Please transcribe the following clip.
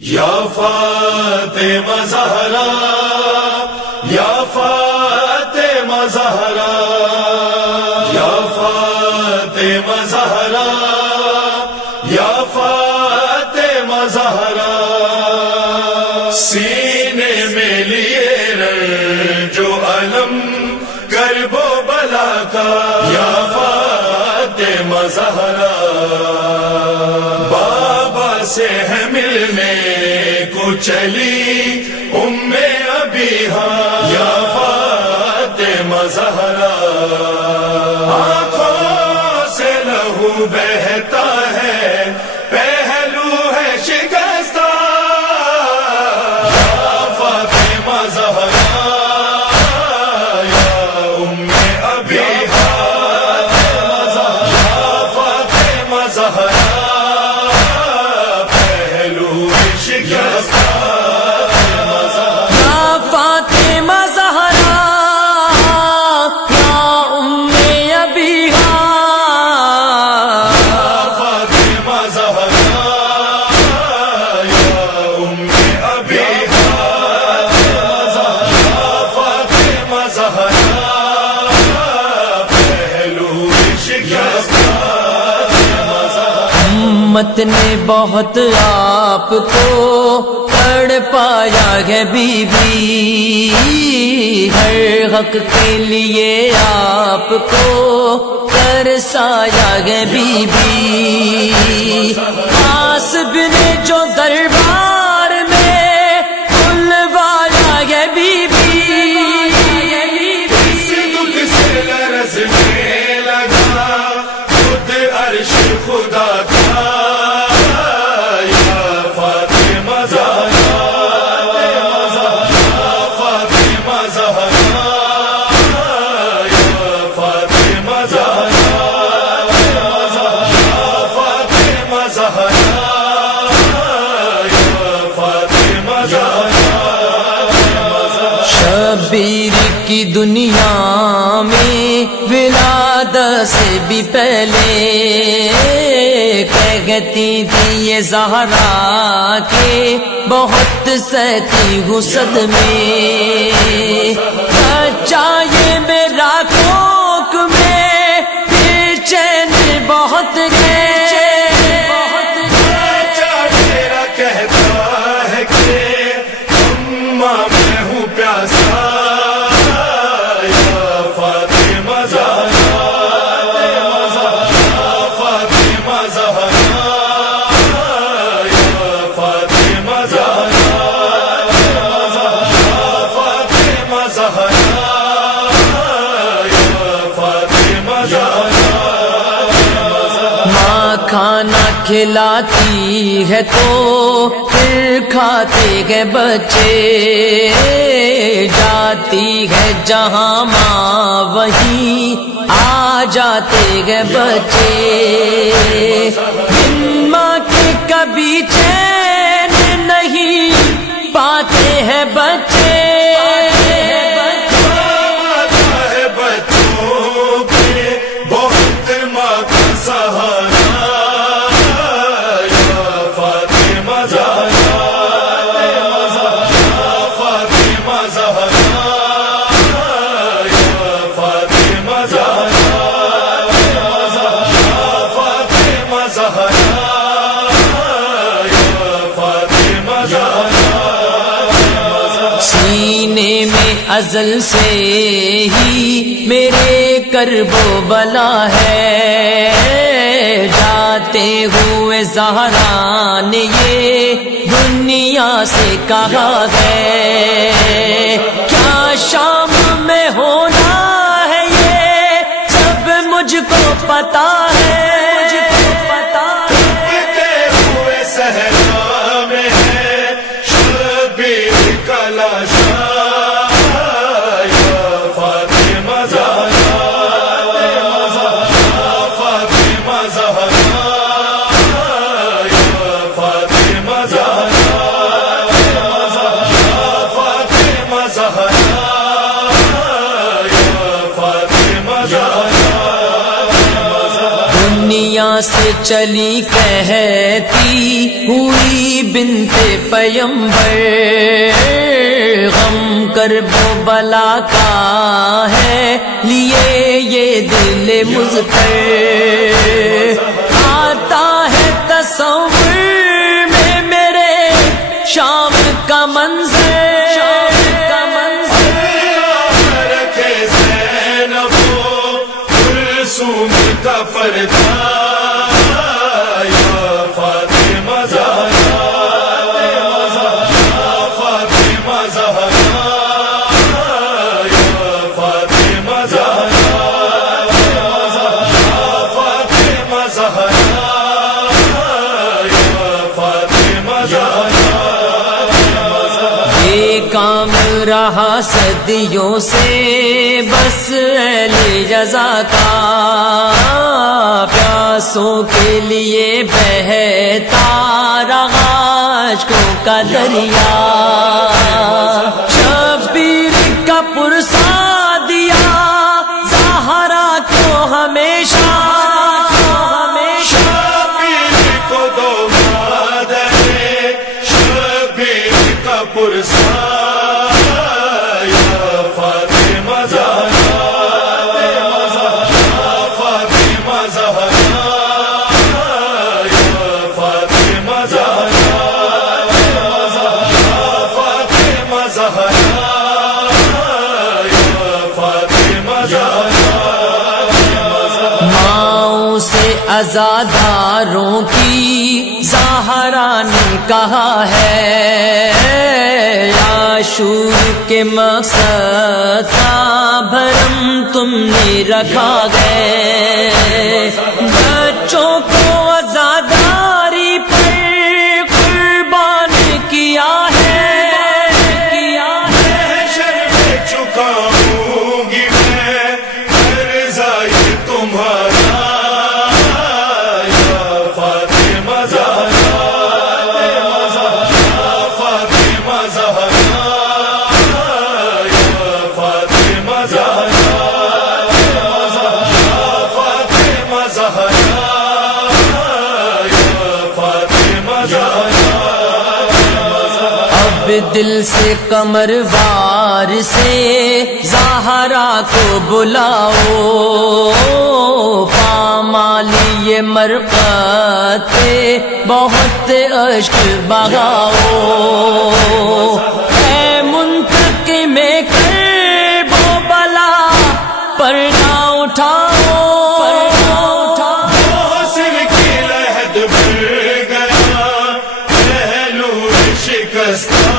یا فاطمہ زہرا یا فاطمہ زہرا یا فاطمہ زہرا یا فاطمہ زہرا سینے میں لیے رنج و علم کرب و بلا کا یا فاطمہ زہرا بابا سے ہے ملنے کو چلی ابیہا یا فاطمہ زہرا آنکھوں سے لہو بہتا ہے پہلو ہے شکستہ یا فاطمہ زہرا یا ابیہا یا فاطمہ زہرا امت نے بہت آپ کو تڑ پایا ہے بی بی، ہر حق کے لیے آپ کو ترسایا ہے بی بی، آصف نے جو دربار میں بلوایا ہے بی بی، اس دکھ سے لرزنے لگا خود عرش خدا کا شبیر کی دنیا میں ولادت سے بھی پہلے کہتی تھی یہ زہرا کے بہت سہتی ہوں صدمے، بچہ یہ میرا کوکھ میں بے چین بہت گئے، کھانا کھلاتی ہے تو پھر کھاتے ہیں بچے، جاتی ہے جہاں ماں وہیں آ جاتے ہیں بچے، بن ماں کے کبھی چین نہیں پاتے ہیں بچے، سینے میں ازل سے ہی میرے کرب و بلا ہے، جاتے ہوئے زہرا نے یہ دنیا سے کہا ہے، کیا شام میں ہونا ہے یہ سب مجھ کو پتا ہے، دنیا یہاں سے چلی کہتی ہوئی بنت پیمبر، غم کرب و بلا کا ہے لیے یہ دل مضطر، آتا ہے تصور میں میرے شام کا منظر، کا پردہ یا فاطمہ زہرا، یا فاطمہ زہرا، یا فاطمہ زہرا، یا فاطمہ زہرا، یا فاطمہ زہرا۔ یہ کام رہا صدیوں سے بس اہل جزا کا، پیاسوں کے لیے بہتا رہا عشقوں کا دریا، شبیر کا پرسا دیا زہرا کو ہمیشہ، شبیر کو دو مادر، شبیر کا پرسا ماؤں سے عزاداروں کی زہرا نے کہا ہے، عاشور کے مقصد کا بھرم تم نے رکھا ہے، بچوں کو عزاداری پر قربان کیا ہے، چکاؤں گی میں قرضہ تمہارا، یا فاطمہ زہرا، یا فاطمہ زہرا، یا فاطمہ زہرا، یا فاطمہ زہرا، یا فاطمہ زہرا۔ اب دل سے قمر وار سے زہرا کو بلاؤ، پامالی یہ مرقت پہ بہت عشق بہاؤ، اے منتقم کرب و بلا پردہ اٹھاؤ، حسن کی لہد بھر گیا پہلو شکستہ،